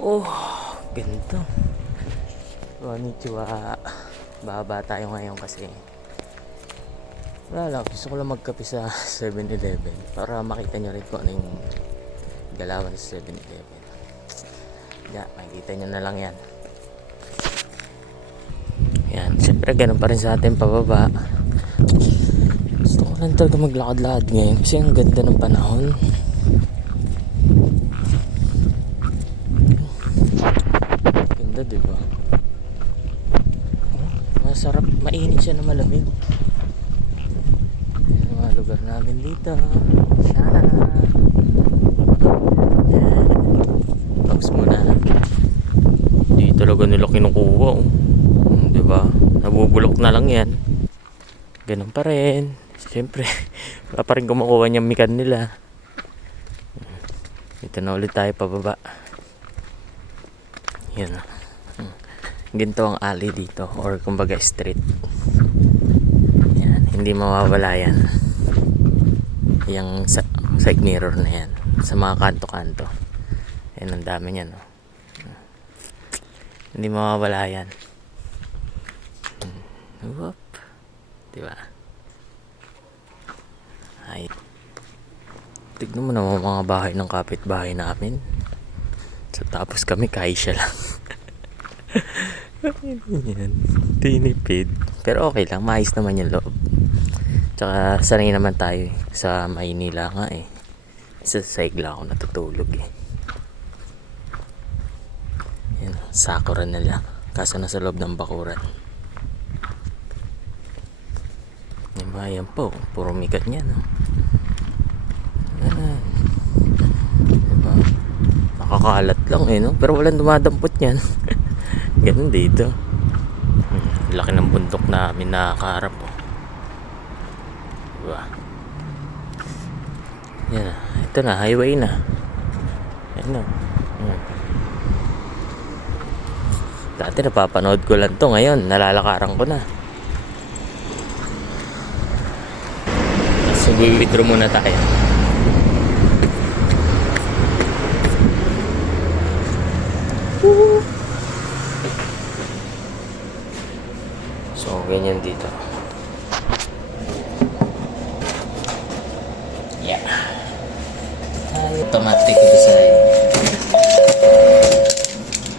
Oh, ganito. Konnichiwa. Baba tayo ngayon kasi wala lang, gusto ko lang magkape sa 7-Eleven para makita nyo rin kung ano yung galawan sa 7-Eleven. Makikita nyo na lang yan. Yan, syempre ganun pa rin sa atin pababa. Gusto ko lang talaga maglakad-lakad ngayon kasi ang ganda ng panahon. Ganda, diba? Masarap, mainit siya na malamig. Yan ang mga lugar namin dito. Sana. Yan. Tapos muna. Di talaga nila kinukuha. Diba? Nabubulok na lang yan. Ganun pa rin. Siyempre, wala pa rin kumukuha niyang mikan nila. Dito na ulit tayo pababa. Yan. Ginto ang alley dito or kumbaga street. Yan, hindi mawawala yan. Yung side mirror na yan sa mga kanto-kanto. Yan, ang dami niyan, no? Hindi mawawala yan. Whoop. Diba? Ay. Tignan mo naman mga bahay ng kapitbahay namin. So, tapos kami kaisya lang. Yan. Tinipid. Pero okay lang, maayos naman yung loob. Tsaka sanay naman tayo sa Maynila nga eh. Sa Saigla ako natutulog eh. Yan, sakura na lang. Kaso nasa loob ng bakuran. Yung bayan po, puro mikat niya, no? Diba? Nakakalat lang eh, no? Pero walang dumadampot yan. Ganun dito. Laki ng bundok namin nakakaharap, oh. Diba? Yan, ito na, highway na. Yan na. Dati napapanood ko lang to, ngayon nalalakaran ko na. So, withdraw muna tayo. So, ganyan dito. Yeah. Automatic design.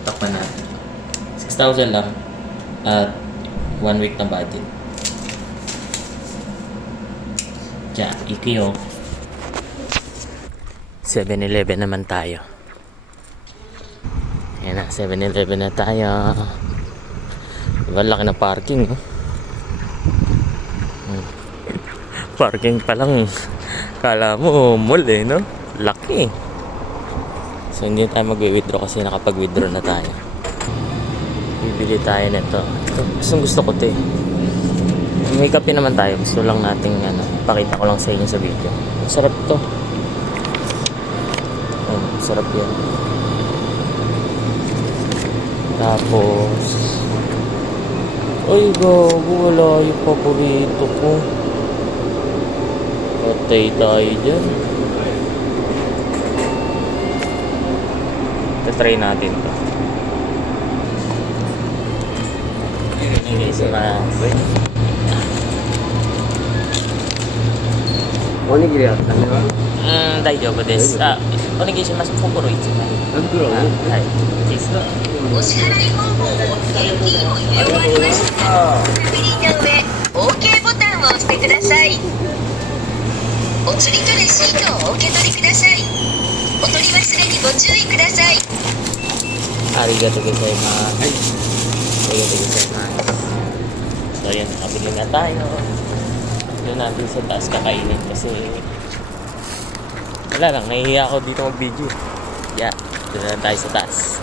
Takpan natin. 6,000 lang. At 1 week na budget. Diyan, ikyo. 7-Eleven naman tayo. Ayan na, 7-Eleven na tayo. Diba, laki na parking, oh. Parking pa lang. Kala mo, mall eh, no? Laki. So, hindi tayo mag-withdraw kasi nakapag-withdraw na tayo. Bibili tayo nito. Ito, gusto ko ito eh. May kape naman tayo. Gusto lang nating pakita ko lang sa inyo sa video. Sarap to. Sarap yan. Tapos ay gago, wala yung paborito ko. Patay tayo dyan. Try natin to. Guys, onigiriあったね。大丈夫です。おにぎりします。心一枚。はい。チーズ。お支払い方法を現金を入れ終わりました。スクリーンの上 OK ボタンを押してください。お釣りとレシートをお受け取りください。お取り忘れにご注意ください。ありがとうございます。はい。ありがとうございます。So, yan, nakabili na tayo. Doon natin sa taas kakainin kasi wala lang, nahihiya ako dito mag-video. Yeah, doon na tayo sa taas.